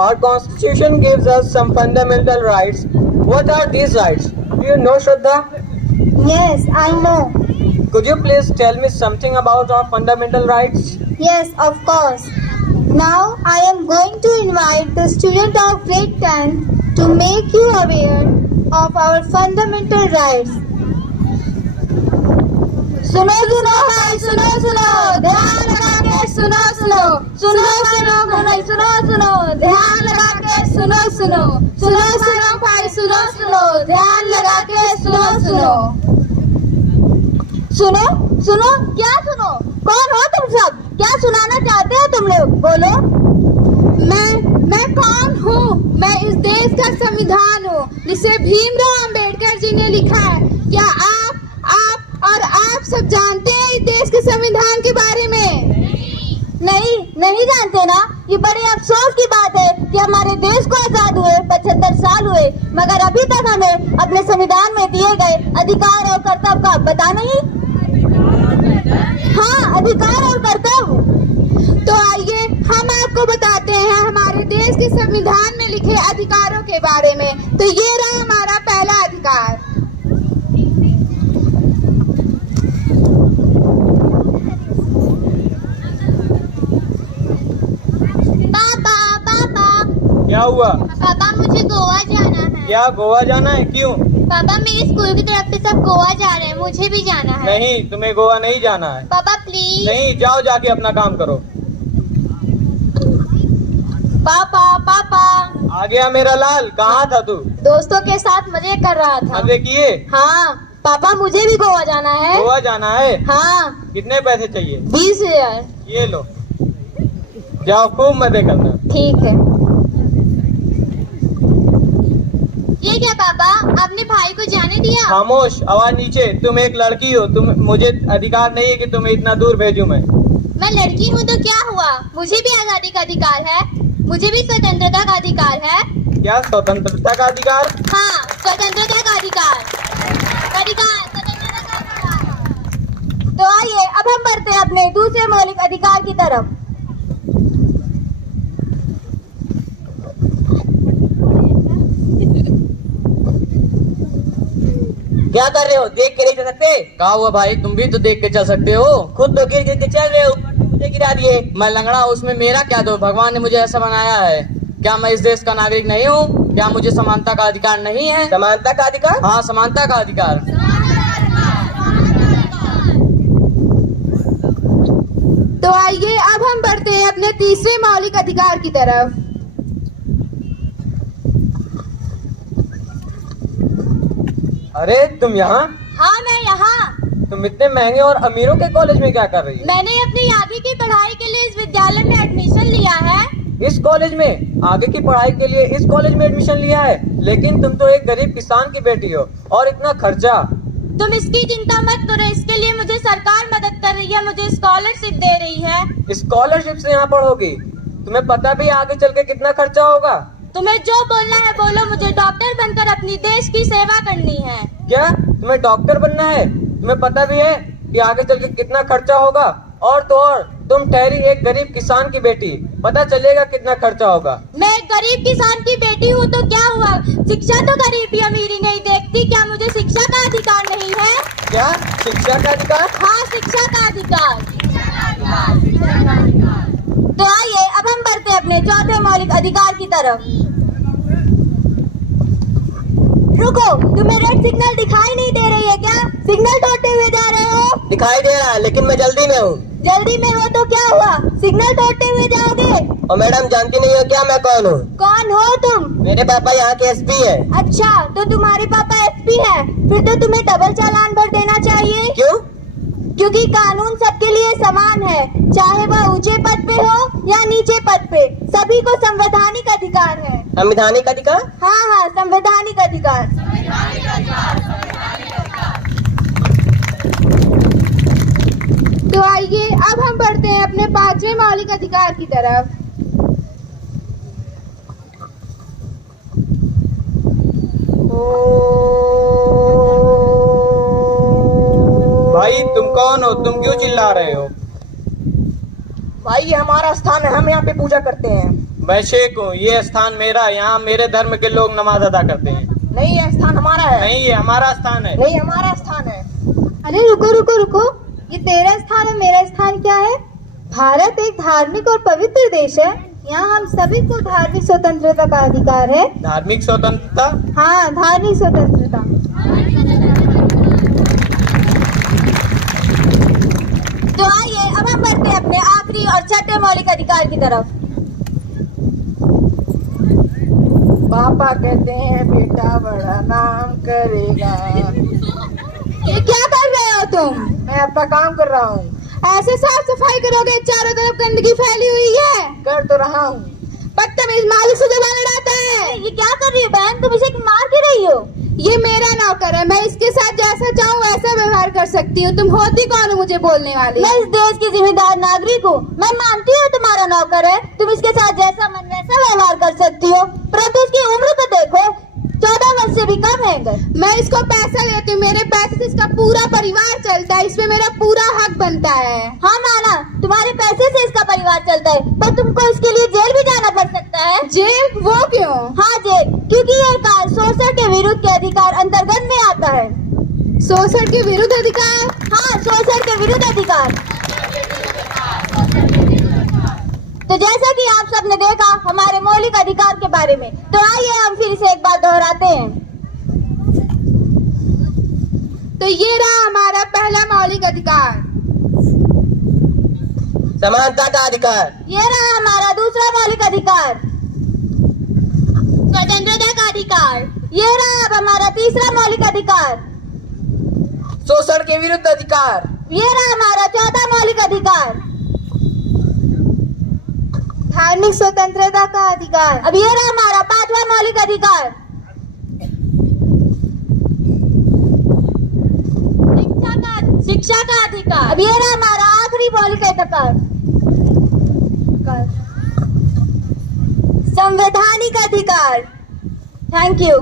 Our constitution gives us some fundamental rights. What are these rights? Do you know, Shraddha? Yes, I know. Could you please tell me something about our fundamental rights? Yes, of course. Now I am going to invite the student of grade 10 to make you aware of our fundamental rights. सुनो सुनो भाई सुनो सुनो ध्यान लगा के सुनो सुनो सुनो सुनो भाई सुनो सुनो ध्यान लगा के सुनो सुनो सुनो सुनो भाई सुनो सुनो ध्यान लगा के सुनो सुनो सुनो सुनो क्या सुनो कौन हो तुम सब क्या सुनाना चाहते हो तुम लोग बोलो मैं कौन हूँ मैं इस देश का संविधान हूँ जिसे भीमराव अंबेडकर जी ने लिखा है क्या आप और आप सब जानते हैं इस देश के संविधान के बारे में नहीं जानते ना ये बड़े अफसोस की बात है कि हमारे देश को आजाद हुए 75 साल हुए मगर अभी तक हमें अपने संविधान में दिए गए अधिकार और कर्तव्य का पता नहीं हाँ अधिकार और कर्तव्य तो आइए हम आपको बताते हैं हमारे देश के संविधान में लिखे अधिकारों के बारे में तो ये रहा हमारा पहला अधिकार क्या हुआ? पापा मुझे गोवा जाना है। क्या गोवा जाना है? क्यों? पापा मेरे स्कूल की तरफ से सब गोवा जा रहे हैं मुझे भी जाना है। नहीं तुम्हें गोवा नहीं जाना है। पापा प्लीज। नहीं जाओ जाके अपना काम करो। पापा आ गया मेरा लाल कहाँ था तू? दोस्तों के साथ मजे कर रहा था। मजे किए? हाँ पापा मुझे भी गोवा जाना है। गोवा जाना है? हाँ। कितने पैसे चाहिए? 20,000। ये लो जाओ खूब मजे करना। ठीक है। ये क्या पापा आपने भाई को जाने दिया? खामोश आवाज नीचे। तुम एक लड़की हो तुम मुझे अधिकार नहीं है कि तुम्हें इतना दूर भेजूं मैं लड़की हूँ तो क्या हुआ मुझे भी आजादी का अधिकार है मुझे भी स्वतंत्रता का अधिकार है। क्या स्वतंत्रता का अधिकार? हाँ स्वतंत्रता का अधिकार स्वतंत्रता का अधिकार। तो आइए अब हम बढ़ते हैं अपने दूसरे मौलिक अधिकार की तरफ। क्या कर रहे हो? देख के नहीं चल सकते? क्या हुआ भाई तुम भी तो देख के चल सकते हो। खुद तो गिर गिर के चल रहे हो मुझे गिरा दिए। मैं लंगड़ा उसमें मेरा क्या दो भगवान ने मुझे ऐसा बनाया है। क्या मैं इस देश का नागरिक नहीं हूँ? क्या मुझे समानता का अधिकार नहीं है? समानता का अधिकार? हाँ समानता का अधिकार। तो आइए अब हम बढ़ते हैं अपने तीसरे मौलिक अधिकार की तरफ। अरे तुम यहाँ? हाँ मैं यहाँ। तुम इतने महंगे और अमीरों के कॉलेज में क्या कर रही हो? मैंने अपनी आगे की पढ़ाई के लिए इस विद्यालय में एडमिशन लिया है। इस कॉलेज में? आगे की पढ़ाई के लिए इस कॉलेज में एडमिशन लिया है? लेकिन तुम तो एक गरीब किसान की बेटी हो और इतना खर्चा। तुम इसकी चिंता मत करो इसके लिए मुझे सरकार मदद कर रही है मुझे स्कॉलरशिप दे रही है। स्कॉलरशिप से यहाँ पढ़ोगी? तुम्हें पता भी आगे चल के कितना खर्चा होगा? तुम्हें जो बोलना है बोलो मुझे डॉक्टर बनकर अपनी देश की सेवा करनी है। क्या तुम्हें डॉक्टर बनना है? तुम्हें पता भी है कि आगे चल के कितना खर्चा होगा? और तो और तुम ठहरी एक गरीब किसान की बेटी पता चलेगा कितना खर्चा होगा। मैं एक गरीब किसान की बेटी हूँ तो क्या हुआ शिक्षा तो गरीबी अमीरी नहीं देखती। क्या मुझे शिक्षा का अधिकार नहीं है? क्या शिक्षा का अधिकार? हाँ शिक्षा का अधिकार। तो आइए अब हम बढ़ते हैं अपने चौथे मौलिक अधिकार की तरफ। रुको तुम्हें रेड सिग्नल दिखाई नहीं दे रही है क्या? सिग्नल तोड़ते हुए जा रहे हो? दिखाई दे रहा है लेकिन मैं जल्दी में हूँ। जल्दी में हो तो क्या हुआ सिग्नल तोड़ते हुए जाओगे? और मैडम जानती नहीं हो क्या मैं कौन हूँ? कौन हो तुम? मेरे पापा यहाँ के एसपी है। अच्छा तो तुम्हारे पापा एसपी है फिर तो तुम्हें डबल चालान भर देना चाहिए। क्यों? क्योंकि कानून सबके लिए समान है चाहे वह ऊंचे पद पे हो या नीचे पद पे सभी को संवैधानिक अधिकार है। संवैधानिक अधिकार? हाँ संवैधानिक अधिकार। तो आइए अब हम बढ़ते हैं अपने पांचवें मौलिक अधिकार की तरफ। भाई तुम कौन हो? तुम क्यों चिल्ला रहे हो? भाई ये हमारा स्थान है हम यहाँ पे पूजा करते हैं। मैं शेख हूँ, ये स्थान मेरा है, यहाँ मेरे धर्म के लोग नमाज अदा करते हैं। नहीं, ये स्थान हमारा है। नहीं, ये हमारा स्थान है। नहीं, हमारा स्थान है। अरे रुको रुको रुको, ये तेरा स्थान है, मेरा स्थान क्या है? भारत एक धार्मिक और पवित्र देश है। यहाँ हम सभी को धार्मिक स्वतंत्रता का अधिकार है। धार्मिक स्वतंत्रता? हाँ, धार्मिक स्वतंत्रता। तो आइए अब हम बढ़ते हैं अपने आखिरी और छठे मौलिक अधिकार की तरफ। पापा कहते हैं बेटा बड़ा नाम करेगा। ये क्या कर रहे हो तुम? मैं अपना काम कर रहा हूँ। ऐसे साफ सफाई करोगे? चारों तरफ गंदगी फैली हुई है। कर तो रहा हूँ। बदतमीज, मालिक से जबान लड़ाता है। ये क्या कर रही हो बहन, तुम इसे मार क्यों रही हो? ये मेरा नौकर है, मैं इसके साथ जैसा चाहूँ वैसा व्यवहार कर सकती हूँ। तुम होती कौन हो मुझे बोलने वाली? मैं इस देश की जिम्मेदार नागरिक हूँ। मैं मानती हूँ तुम्हारा नौकर है, तुम इसके साथ जैसा मन वैसा व्यवहार कर सकती हो, परंतु उसकी उम्र तो देखो, 14 वर्ष से भी कम है। मैं इसको पैसा लेती हूँ, मेरे पैसे से इसका पूरा परिवार चलता है, इसमें मेरा पूरा हक बनता है। हाँ नाना, तुम्हारे पैसे से इसका परिवार चलता है, पर तुमको इसके लिए जेल भी जाना पड़ सकता है। जेल? वो क्यों? हाँ जेल, क्योंकि यह कार्य शोषण के विरुद्ध के अधिकार अंतर्गत में आता है। शोषण के विरुद्ध अधिकार? हाँ, शोषण के विरुद्ध अधिकार। तो जैसा कि आप सबने देखा हमारे मौलिक अधिकार के बारे में, तो आइए हम फिर से एक बार दोहराते हैं। तो ये रहा हमारा पहला मौलिक अधिकार, समानता का अधिकार। ये रहा हमारा दूसरा मौलिक अधिकार, स्वतंत्रता का अधिकार। ये रहा अब हमारा तीसरा मौलिक अधिकार, शोषण के विरुद्ध अधिकार। ये रहा हमारा चौथा मौलिक अधिकार, धार्मिक स्वतंत्रता का अधिकार। अब ये रहा हमारा पांचवा मौलिक अधिकार, शिक्षा का अधिकार। अब ये रहा हमारा आखिरी मौलिक अधिकार, संवैधानिक अधिकार। Thank you.